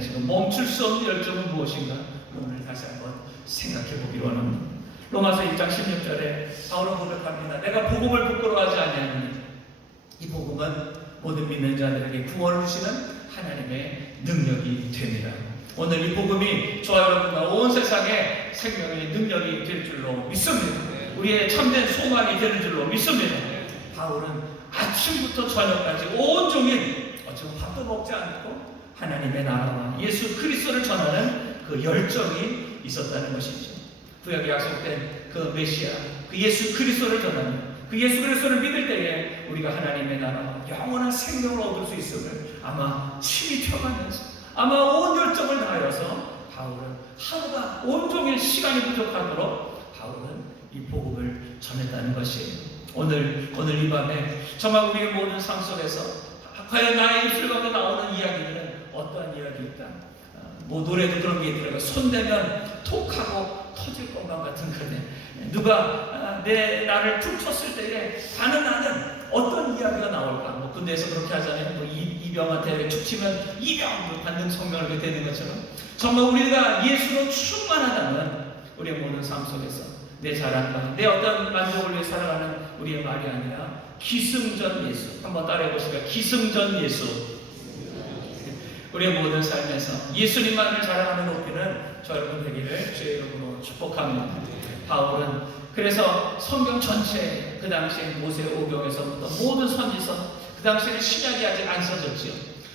지금 멈출 수 없는 열정은 무엇인가? 오늘 다시 한번 생각해 보기로 합니다. 로마서 1장 16절에 바울은 고백합니다. 내가 복음을 부끄러워하지 아니하노니 이 복음은 모든 믿는 자들에게 구원을 주시는 하나님의 능력이 됩니다. 오늘 이 복음이 저와 여러분과 온 세상의 생명의 능력이 될 줄로 믿습니다. 우리의 참된 소망이 되는 줄로 믿습니다. 바울은 아침부터 저녁까지 온종일 어쩌면 밥도 먹지 않고 하나님의 나라와 예수 그리스도를 전하는 그 열정이 있었다는 것이죠. 구약에 약속된 그 메시아, 그 예수 그리스도를 전하는 그 예수 그리스도를 믿을 때에 우리가 하나님의 나라와 영원한 생명을 얻을 수 있음을 아마 침이 튀어가면서 아마 온 열정을 다하여서 바울은 하루가 온종일 시간이 부족하도록 바울은 이 복음을 전했다는 것이에요. 오늘 이 밤에 정말 우리의 모든 삶 속에서 과연 나의 입술 가운데 나오는 이야기들은 어떠한 이야기일까? 뭐 노래도 그런 게 있더라고요. 손대면 톡하고 터질 것만 같은 그네. 누가 나를 툭쳤을 때에 반은 나는 어떤 이야기가 나올까? 뭐 군대에서 그렇게 하잖아요. 뭐 이병한테 툭 치면 이병 받는 성명을 하게 되는 것처럼 정말 우리가 예수로 충만하다면 우리의 모든 삶 속에서 내 자랑과 내 어떤 만족을 위해 살아가는 우리의 말이 아니라 기승전 예수. 한번 따라해 보실까요? 기승전 예수. 우리의 모든 삶에서 예수님만을 자랑하는 높이는 저 여러분 되기를 주의 이름으로 축복합니다. 바울은 그래서 성경 전체 그 당시에 모세오경에서부터 모든 선지서 그 당시에는 신약이 아직 안 써졌지요.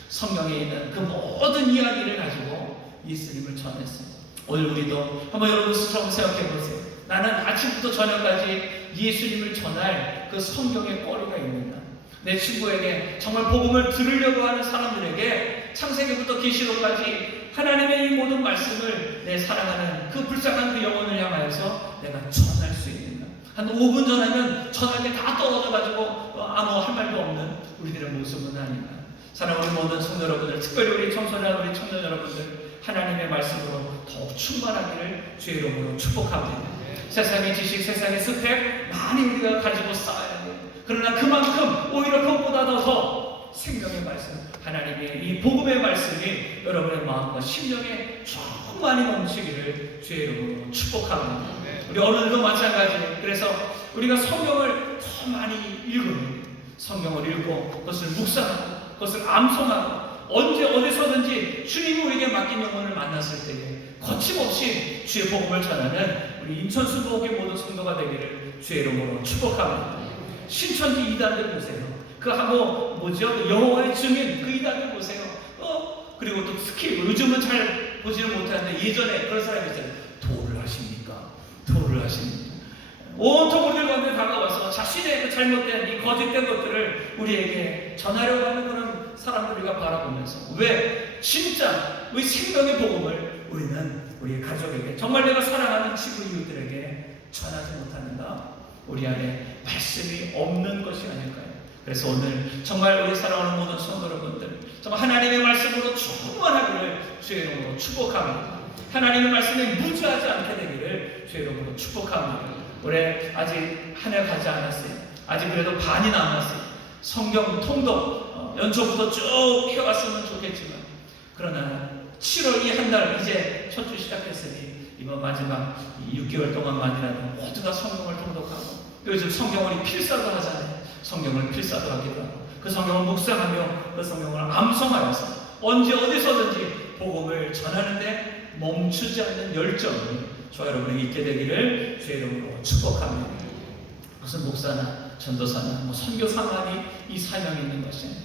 성경에 있는 그 모든 이야기를 가지고 예수님을 전했어요. 오늘 우리도 한번 여러분 스스로 생각해 보세요. 나는 아침부터 저녁까지 예수님을 전할 그 성경의 거리가 있는가? 내 친구에게 정말 복음을 들으려고 하는 사람들에게 창세기부터 계시록까지 하나님의 이 모든 말씀을 내 사랑하는 그 불쌍한 그 영혼을 향하여서 내가 전할 수 있는가? 한 5분 전하면 전할 게 다 떨어져가지고 아무 할 말도 없는 우리들의 모습은 아닌가? 사랑하는 모든 성도 여러분들, 특별히 우리 청소년, 우리 청년 여러분들 하나님의 말씀으로 더욱 충만하기를 주의 이름으로 축복합니다. 세상의 지식, 세상의 스펙 많이 우리가 가지고 쌓아야 돼요. 그러나 그만큼 오히려 그것보다 더 생명의 말씀, 하나님의 이 복음의 말씀이 여러분의 마음과 심령에 충만히 넘치기를 주의 이름으로 축복합니다. 우리 어른들도 마찬가지예요. 그래서 우리가 성경을 더 많이 읽으면 성경을 읽고 그것을 묵상하고 그것을 암송하고 언제 어디서든지 주님이 우리에게 맡긴 영혼을 만났을 때에 거침없이 주의 복음을 전하는 우리 인천수 부엌의 모든 성도가 되기를 주의 이름으로 축복합니다. 신천지 이단들 보세요. 그 여호와의 증인 그 이단들 보세요. 그리고 또 특히 요즘은 잘 보지는 못하는데 예전에 그런 사람이 있어요. 도를 하십니까? 도를 하십니까? 온통 우리들 가운데 다가와서 자신의 그 잘못된 이 거짓된 것들을 우리에게 전하려고 하는 그런 사람들 우리가 바라보면서 왜 진짜 우리 생명의 복음을 우리는 우리 가족에게 정말 내가 사랑하는 친구 이웃들에게 전하지 못하는가? 우리 안에 말씀이 없는 것이 아닐까요? 그래서 오늘 정말 우리 사랑하는 모든 성도 여러분들 정말 하나님의 말씀으로 충만하기를 주의 이름으로 축복합니다. 하나님의 말씀에 무지하지 않게 되기를 주의 이름으로 축복합니다. 올해 아직 한 해 가지 않았어요. 아직 그래도 반이 남았어요. 성경 통독 연초부터 쭉 해왔으면 좋겠지만 그러나 7월 이 한 달 이제 첫 주 시작했으니 이번 마지막 6개월 동안만이라도 모두가 성경을 통독하고 요즘 성경을 필사도 하잖아요. 성경을 필사도 하기도 하고 그 성경을 묵상하며 그 성경을 암송하여서 언제 어디서든지 복음을 전하는데 멈추지 않는 열정이 저와 여러분에게 있게 되기를 주의 이름으로 축복합니다. 무슨 목사나 전도사나 선교사만이 이 사명이 있는 것이 아니에요.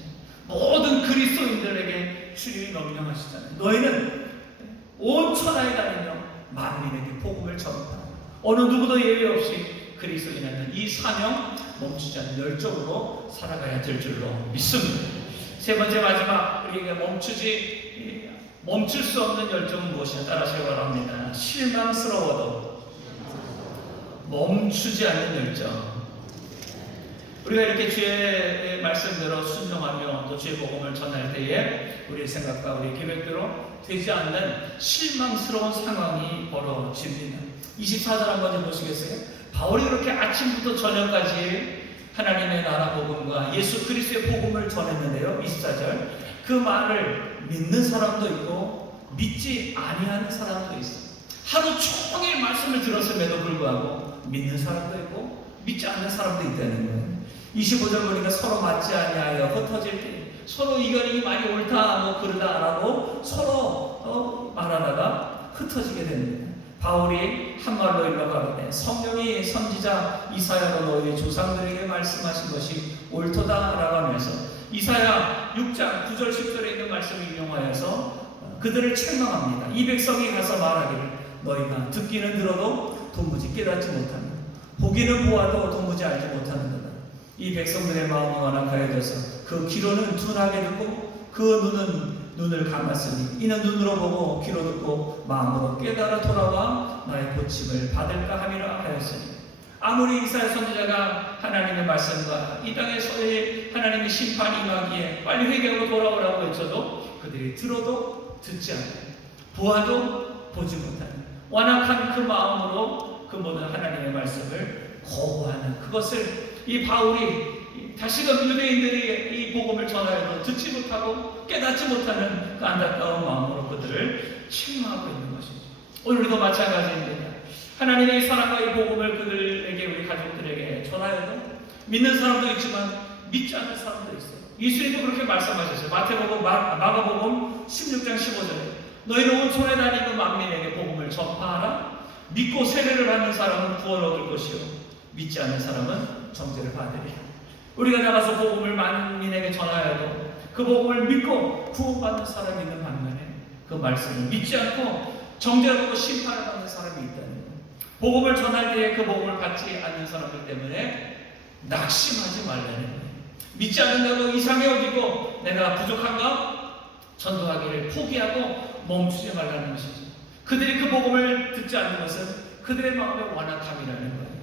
모든 그리스도인들에게 주님이 명령하시잖아요. 너희는 온 천하에 다니며 만민에게 복음을 전하라. 어느 누구도 예외 없이 그리스도인은 이 사명 멈추지 않는 열정으로 살아가야 될 줄로 믿습니다. 세 번째 마지막 우리에게 멈출 수 없는 열정은 무엇이냐? 따라서 바랍니다. 실망스러워도 멈추지 않는 열정. 우리가 이렇게 주의 말씀대로 순종하며 또 주의 복음을 전할 때에 우리의 생각과 우리의 계획대로 되지 않는 실망스러운 상황이 벌어집니다. 24절 한번 보시겠어요? 바울이 그렇게 아침부터 저녁까지 하나님의 나라 복음과 예수 그리스도의 복음을 전했는데요. 24절 그 말을 믿는 사람도 있고 믿지 아니하는 사람도 있어. 하루 종일 말씀을 들었음에도 불구하고 믿는 사람도 있고 믿지 않는 사람도 있다는 거예요. 25절 보니까 서로 맞지 아니하여 흩어질 때 서로 이건이 말이 옳다 뭐 그러다라고 서로 말하다가 흩어지게 됩니다. 바울이 한 말로 일러 가로되 성령이 선지자 이사야로 너희 조상들에게 말씀하신 것이 옳도다라고 하면서 이사야 6장 9절 10절에 있는 말씀을 인용하여서 그들을 책망합니다. 이 백성이 가서 말하기를 너희가 듣기는 들어도 도무지 깨닫지 못하며 보기는 보아도 도무지 알지 못하는도다. 이 백성들의 마음은 완악하여져서 그 귀로는 둔하게 듣고 그 눈을 감았으니 이는 눈으로 보고 귀로 듣고 마음으로 깨달아 돌아와 나의 고침을 받을까 함이라 하였으니 아무리 이사야 선지자가 하나님의 말씀과 이 땅에서의 하나님의 심판이 임하기에 빨리 회개하고 돌아오라고 외쳐도 그들이 들어도 듣지 않고 보아도 보지 못하는 완악한 그 마음으로 그 모든 하나님의 말씀을 거부하는 그것을 이 바울이 다시금 유대인들이 이 복음을 전하여도 듣지 못하고 깨닫지 못하는 그 안타까운 마음으로 그들을 책망하고 있는 것이죠. 오늘 우리도 마찬가지입니다. 하나님의 사랑과 이 복음을 그들에게 우리 가족들에게 전하여도 믿는 사람도 있지만 믿지 않는 사람도 있어요. 예수님도 그렇게 말씀하셨어요. 마태복음, 마가복음 16장 15절에 너희는 온 손에 다니는 만민에게 복음을 전파하라. 믿고 세례를 받는 사람은 구원 얻을 것이요 믿지 않는 사람은 정죄를 받으리라. 우리가 나가서 복음을 만민에게 전하여도 그 복음을 믿고 구원받는 사람이 있는 반면에 그 말씀을 믿지 않고 정죄하고 심판을 받는 사람이 있다는 거예요. 복음을 전할 때에 그 복음을 받지 않는 사람들 때문에 낙심하지 말라는 거예요. 믿지 않는다고 이상해 여기고 내가 부족한가? 전도하기를 포기하고 멈추지 말라는 것이죠. 그들이 그 복음을 듣지 않는 것은 그들의 마음의 완악함이라는 거예요.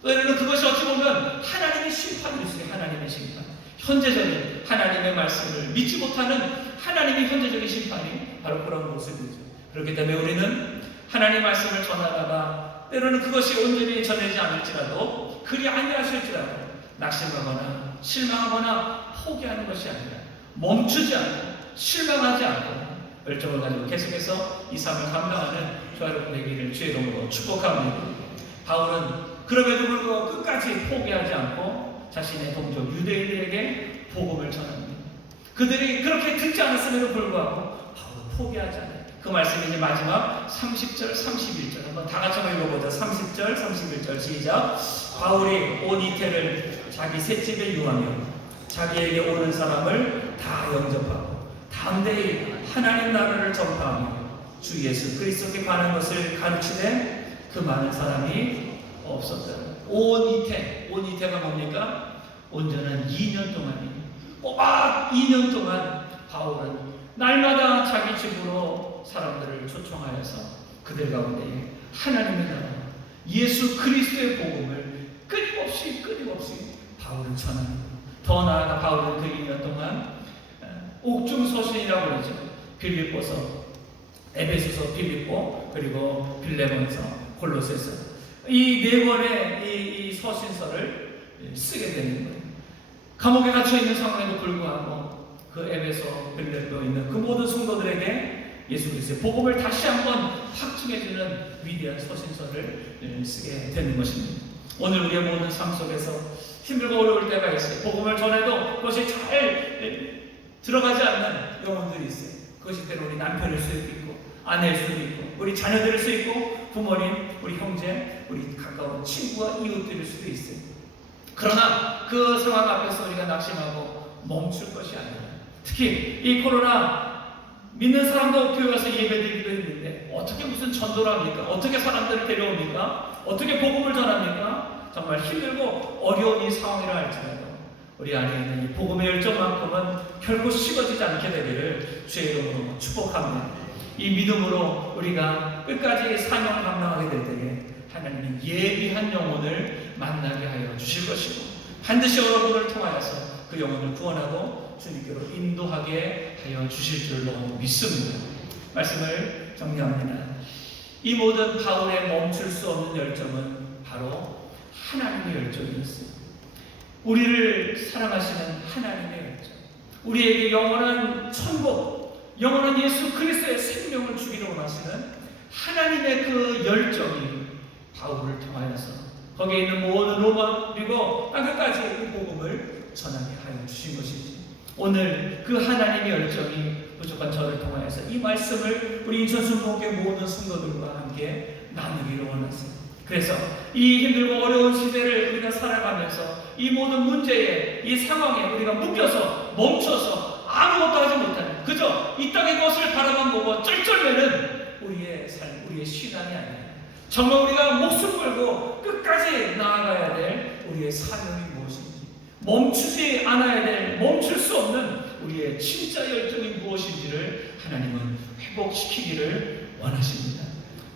또 여러분 그것이 어찌 보면 하나님의 심판일 수 있어요. 하나님의 심판. 현재적인 하나님의 말씀을 믿지 못하는 하나님의 현재적인 심판이 바로 그런 모습이죠. 그렇기 때문에 우리는 하나님의 말씀을 전하다가 때로는 그것이 온전히 전해지지 않을지라도 그리 아니하실지라도 낙심하거나 실망하거나 포기하는 것이 아니라 멈추지 않고 실망하지 않고 열정을 가지고 계속해서 이 삶을 감당하는 저와 여러분 되기를 주의 이름으로 축복합니다. 바울은 그럼에도 불구하고 끝까지 포기하지 않고 자신의 동족 유대인들에게 복음을 전합니다. 그들이 그렇게 듣지 않았음에도 불구하고 바울은 포기하지 않아요. 그 말씀이 이제 마지막 30절, 31절 한번 다 같이 한번 읽어보자. 30절, 31절 시작. 바울이 온 이태를 자기 셋집에 유하며 자기에게 오는 사람을 다 영접하고 담대히 하나님 나라를 전파하며 주 예수 그리스도께 관한 것을 가르치되 그 많은 사람이 없었다. 온 이태가 뭡니까? 온전한 2년 동안이에요. 꼬박 2년 동안 바울은 날마다 자기 집으로 사람들을 초청하여서 그들 가운데 하나님의 나라 예수 그리스도의 복음을 끊임없이 바울은 전합니다. 더 나아가 바울은 그 2년 동안 옥중서신이라고 그러죠. 빌립보서, 에베소서, 빌립보, 그리고 빌레몬서, 골로새서 이 네 권의 이 서신서를 쓰게 되는 거예요. 감옥에 갇혀 있는 상황에도 불구하고 그 에베소, 빌립보에 있는 그 모든 성도들에게 예수 그리스도의 복음을 다시 한번 확증해주는 위대한 서신서를 쓰게 되는 것입니다. 오늘 우리의 모든 삶 속에서 힘들고 어려울 때가 있어요. 복음을 전해도 그것이 잘 들어가지 않는 영혼들이 있어요. 그것이 때로 우리 남편일 수도 있고 아내일 수도 있고 우리 자녀들일 수도 있고 부모님, 우리 형제, 우리 가까운 친구와 이웃들일 수도 있어요. 그러나 그 상황 앞에서 우리가 낙심하고 멈출 것이 아니라 특히 이 코로나 믿는 사람도 교회 가서 예배드리기도 했는데 어떻게 무슨 전도를 합니까? 어떻게 사람들을 데려옵니까? 어떻게 복음을 전합니까? 정말 힘들고 어려운 이 상황이라 할지라도 우리 안에 있는 이 복음의 열정만큼은 결코 식어지지 않게 되기를 주의 이름으로 축복합니다. 이 믿음으로 우리가 끝까지 사명을 감당하게 될 때에 하나님이 예비한 영혼을 만나게 하여 주실 것이고 반드시 여러분을 통하여서 그 영혼을 구원하고 주님께로 인도하게 하여 주실 줄로 믿습니다. 말씀을 정리합니다. 이 모든 바울의 멈출 수 없는 열정은 바로 하나님의 열정이었어요. 우리를 사랑하시는 하나님의 열정, 우리에게 영원한 천국, 영원한 예수 그리스도의 생명 주기를 원하시는 하나님의 그 열정이 바울을 통하여서 거기에 있는 모든 로마 그리고 땅끝까지 이 복음을 전하게 하여 주신 것이지. 오늘 그 하나님의 열정이 무조건 저를 통하여서 이 말씀을 우리 인천순복음교회 모든 성도들과 함께 나누기를 원하세요. 그래서 이 힘들고 어려운 시대를 우리가 살아가면서 이 모든 문제에, 이 상황에 우리가 묶여서 멈춰서 아무것도 하지 못하는, 그저 이 땅의 것을 바라만 보고 쩔쩔매는 우리의 삶, 우리의 신앙이 아니라 정말 우리가 목숨 걸고 끝까지 나아가야 될 우리의 사명이 무엇인지, 멈추지 않아야 될, 멈출 수 없는 우리의 진짜 열정이 무엇인지를 하나님은 회복시키기를 원하십니다.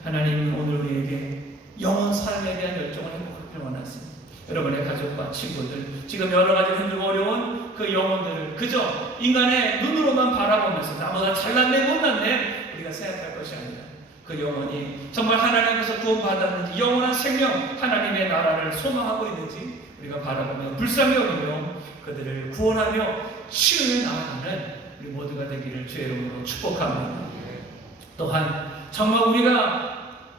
하나님은 오늘 우리에게 영원 사랑에 대한 열정을 회복하기를 원하십니다. 여러분의 가족과 친구들, 지금 여러 가지 힘들고 어려운 그 영혼들을 그저 인간의 눈으로만 바라보면서 나보다 잘났네 못났네 우리가 생각할 것이 아니라 그 영혼이 정말 하나님께서 구원받았는지, 영원한 생명 하나님의 나라를 소망하고 있는지 우리가 바라보며 불쌍히 여기며 그들을 구원하며 치유해 나가는 우리 모두가 되기를 주의 이름으로 축복합니다. 또한 정말 우리가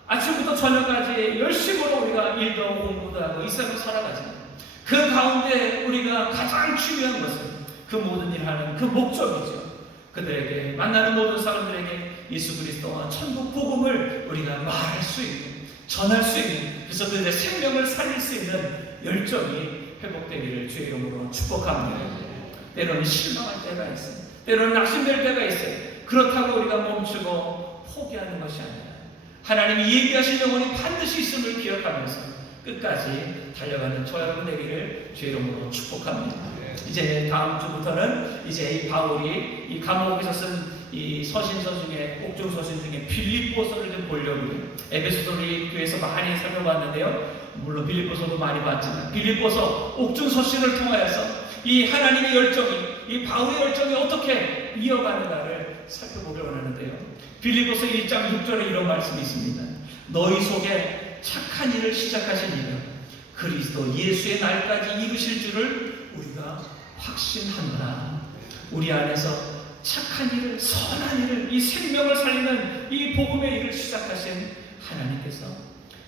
아침부터 저녁까지 열심으로 우리가 일도 공부도 하고 이 삶을 살아가지만 그 가운데 우리가 가장 중요한 것은 그 모든 일을 하는 그 목적이죠. 그들에게, 만나는 모든 사람들에게 예수 그리스도와 천국 복음을 우리가 말할 수 있는, 전할 수 있는, 그래서 그들의 생명을 살릴 수 있는 열정이 회복되기를 주의 이름으로 축복합니다. 때로는 실망할 때가 있어요. 때로는 낙심될 때가 있어요. 그렇다고 우리가 멈추고 포기하는 것이 아니라 하나님이 예비하신 영혼이 반드시 있음을 기억하면서 끝까지 달려가는 저와 여러분 되기를 주의 이름으로 축복합니다. 이제 다음 주부터는 이제 이 바울이 이 감옥에서 쓴 이 서신서 중에, 옥중 서신 중에 빌립보서를 좀 보려고요. 에베소서를 교회에서 많이 살펴봤는데요. 물론 빌립보서도 많이 봤지만 빌립보서 옥중 서신을 통하여서 이 하나님의 열정이, 이 바울의 열정이 어떻게 이어가는가를 살펴보기를 원하는데요. 빌립보서 1장 6절에 이런 말씀이 있습니다. 너희 속에 착한 일을 시작하신 이가 그리스도 예수의 날까지 이루실 줄을 우리가 확신한다. 우리 안에서 착한 일을, 선한 일을, 이 생명을 살리는 이 복음의 일을 시작하신 하나님께서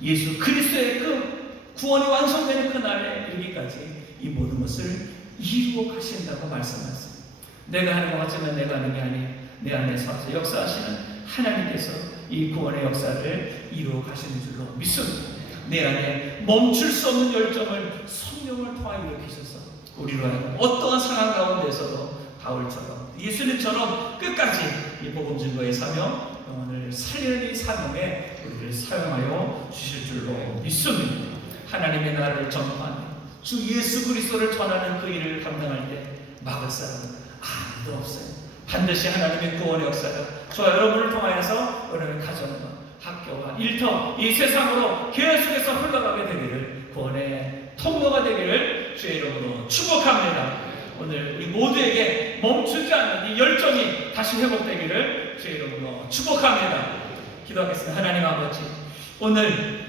예수 그리스도의 그 구원이 완성되는 그 날에 이르기까지 이 모든 것을 이루어 가신다고 말씀하셨습니다. 내가 하는 것 같지만 내가 하는 게 아니에요. 내 안에서 와서 역사하시는 하나님께서 이 구원의 역사를 이루어 가시는 줄로 믿습니다. 내 안에 멈출 수 없는 열정을 성령을 통하여 일으키셔서 우리로 하여금 어떠한 상황 가운데서도 바울처럼 예수님처럼 끝까지 이 복음 증거의 사명, 영혼을 살리는 이 사명에 우리를 사용하여 주실 줄로 믿습니다. 하나님의 나라를 전파하며 주 예수 그리스도를 전하는 그 일을 감당할 때 막을 사람은 아무도 없어요. 반드시 하나님의 구원의 역사가 저와 여러분을 통하여서 여러분의 가정과 학교와 일터, 이 세상으로 계속해서 흘러가게 되기를, 구원의 통로가 되기를 주의 이름으로 축복합니다. 오늘 우리 모두에게 멈추지 않는 이 열정이 다시 회복되기를 주의 이름으로 축복합니다. 기도하겠습니다. 하나님 아버지, 오늘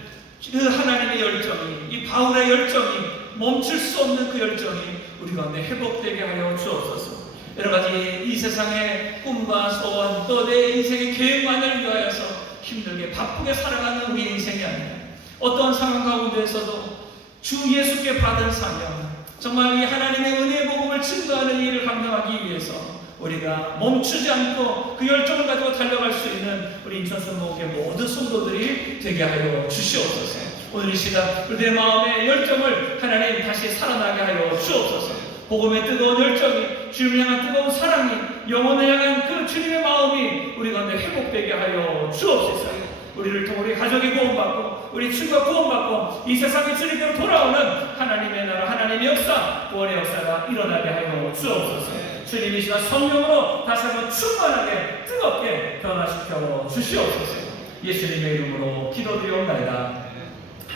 그 하나님의 열정이, 이 바울의 열정이, 멈출 수 없는 그 열정이 우리 가운데 회복되게 하여 주옵소서. 여러 가지 이 세상의 꿈과 소원, 또 내 인생의 계획만을 위하여서 힘들게 바쁘게 살아가는 우리의 인생이 아니라 어떤 상황 가운데에서도 주 예수께 받은 사명, 정말 이 하나님의 은혜의 복음을 증거하는 일을 감당하기 위해서 우리가 멈추지 않고 그 열정을 가지고 달려갈 수 있는 우리 인천순복음교회 모든 성도들이 되게 하여 주시옵소서. 오늘 이 시간 우리의 마음의 열정을 하나님 다시 살아나게 하여 주옵소서. 복음의 뜨거운 열정이, 주님을 향한 뜨거운 사랑이, 영혼을 향한 그 주님의 마음이 우리 가운데 회복되게 하여 주옵소서. 우리를 통해 우리 가족이 구원받고 우리 친구가 구원받고 이 세상에 주님께로 돌아오는 하나님의 나라, 하나님의 역사, 구원의 역사가 일어나게 하여 주옵소서. 주님이 시간 성령으로 다시 한번 충만하게 뜨겁게 변화시켜 주시옵소서. 예수님의 이름으로 기도드리옵나이다.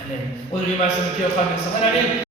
아멘. 오늘 이 말씀을 기억하면서 하나님